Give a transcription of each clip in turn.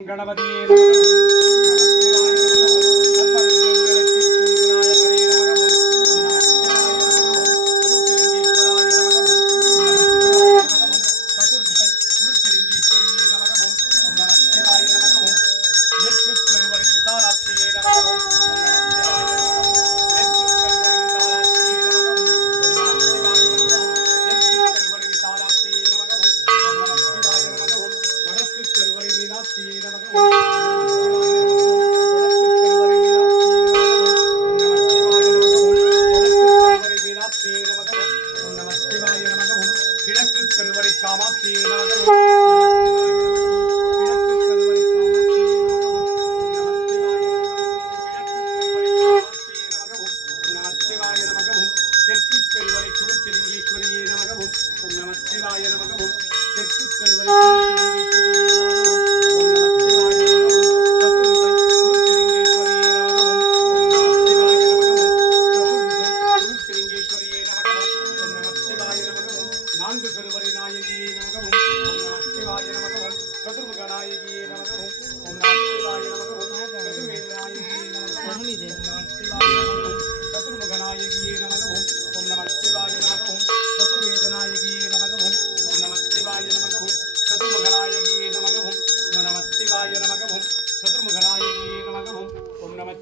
गणपतिये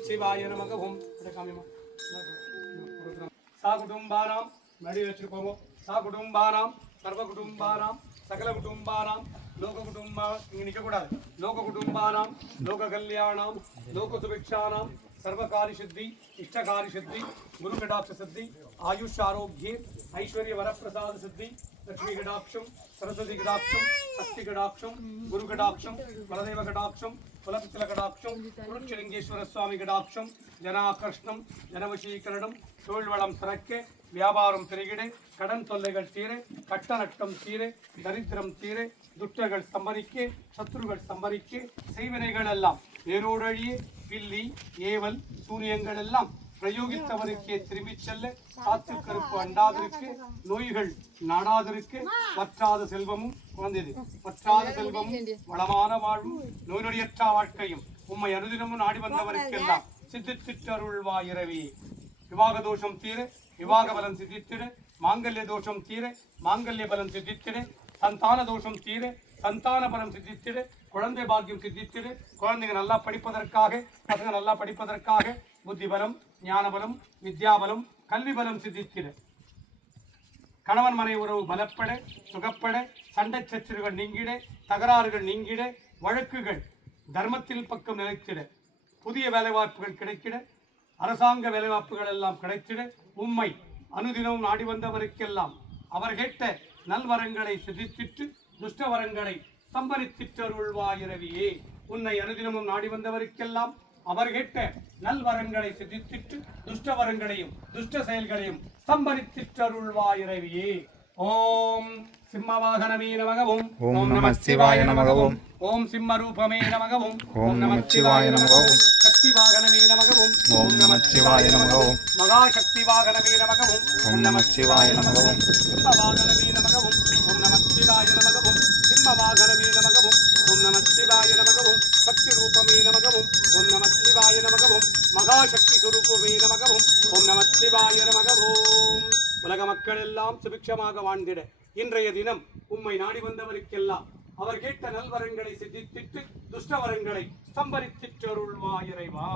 शिवाय नमः ओम सा कुटुंबानां मडी वेच्चुकोमो सा कुटुंबानां सर्व कुटुंबानां सकल कुटुंबानां लोक कुटुंब इंग निक्क कूडादु लोक कुटुंबानां लोक कल्याणां लोक सुभिक्षानां सर्व कार्य सिद्धि इष्ट कार्य सिद्धि गुरु कटाक्ष सिद्धि आयुष आरोग्ये ऐश्वर्य वरप्रसाद सिद्धि लक्ष्मी कटाक्षम सरस्वती कटाक्षम शक्ति कटाक्षम गुरु कटाक्षम बलदेव कटाक्षम कुलपितल कटाक्षम कुरुक्षलिंगेश्वर स्वामी कटाक्षम जनाकर्षणम जनवशीकरणम तोल्वलम सरक्के व्यापारम पेरिगिडे कடன் தொல்லைகள் தீரே கட்ட நட்டம் தீரே தரித்திரம் தீரே துஷ்டர்கள் சம்பரிக்கே சத்துருகள் சம்பரிக்கே செய்வினைகள் எல்லாம் வேரோடழியே பில்லி ஏவல் சூரியங்கள் எல்லாம் பிரயோகித்தவருக்கே திரும்பிச் செல்ல காத்து கருப்பு அண்டாதிருக்கு நோய்கள் நாடாதிருக்கு வற்றாத செல்வமும் குழந்தது வற்றாத செல்வமும் வளமான வாழ்வும் நோய்நொடியற்ற வாழ்க்கையும் உம்மை அனுதினமும் நாடி வந்தவருக்கெல்லாம் சித்தித்திட்டு அருள்வாயிரவி விவாக தோஷம் தீர விவாக பலன் சித்தித்திட மாங்கல்ய தோஷம் தீர மாங்கல்ய பலன் சித்தித்திட சந்தான தோஷம் தீர சந்தான பலம் சித்தித்திட குழந்தை பாக்கியம் சித்தித்திட குழந்தைங்க நல்லா படிப்பதற்காக பசங்க நல்லா படிப்பதற்காக புத்தி பலம் ஞான பலம் வித்யா பலம் கல்வி பலம் சித்தித்திட கணவன் மனை உறவு பலப்பட சுகப்பட சண்டை சச்சரவுகள் நீங்கிட தகராறுகள் நீங்கிட வழக்குகள் தர்மத்தில் பக்கம் நிலைத்திட புதிய வேலைவாய்ப்புகள் கிடைத்திட அரசாங்க வேலைவாய்ப்புகள் எல்லாம் கிடைத்திட உம்மை அனுதினமும் நாடி வந்தவருக்கெல்லாம் அவர் கேட்ட நல்வரங்களை சிதித்திட்டு துஷ்டவரங்களை சம்பரித்திட்டருள்வாயிரவியே உன்னை அனுதினமும் நாடி வந்தவருக்கெல்லாம் அவர் கேட்ட நல்வரங்களை சிதித்திட்டு துஷ்டவரங்களையும் துஷ்ட செயல்களையும் சம்பரித்திட்டருள்வாயிரவியே ஓம் சிம்மவாகனமே நமகவும் ஓம் நம சிவாய நமகவும் ஓம் சிம்மரூபமே நமகவும் ஓம் நம சிவாய நமகவும் சக்தி வாகனமே நமகவும் ஓம் நம சிவாய நமகவும் மகாசக்தி வாகனமே நமகவும் ஓம் நம சிவாய நமகவும் சிம்ம வாகனமே நமகவும் ஓம் நம சிவாய நமகவும் சிம்ம வாகனமே நமகவும் ஓம் நம சிவாய நமகவும் சக்தி ரூபமே நமகவும் ஓம் நம சிவாய நமகவும் மகாசக்தி சுரூபமே நமகவும் ஓம் நம சிவாய நமகவும் உலக மக்கள் எல்லாம் சுபிக்ஷமாக வாழ்ந்திட இன்றைய தினம் உம்மை நாடி வந்தவருக்கெல்லாம் அவர் கேட்ட நல்வரங்களை சித்தித்திட்டு துஷ்டவரங்களை சம்பரித்திட்டருள்வாயிரைவா.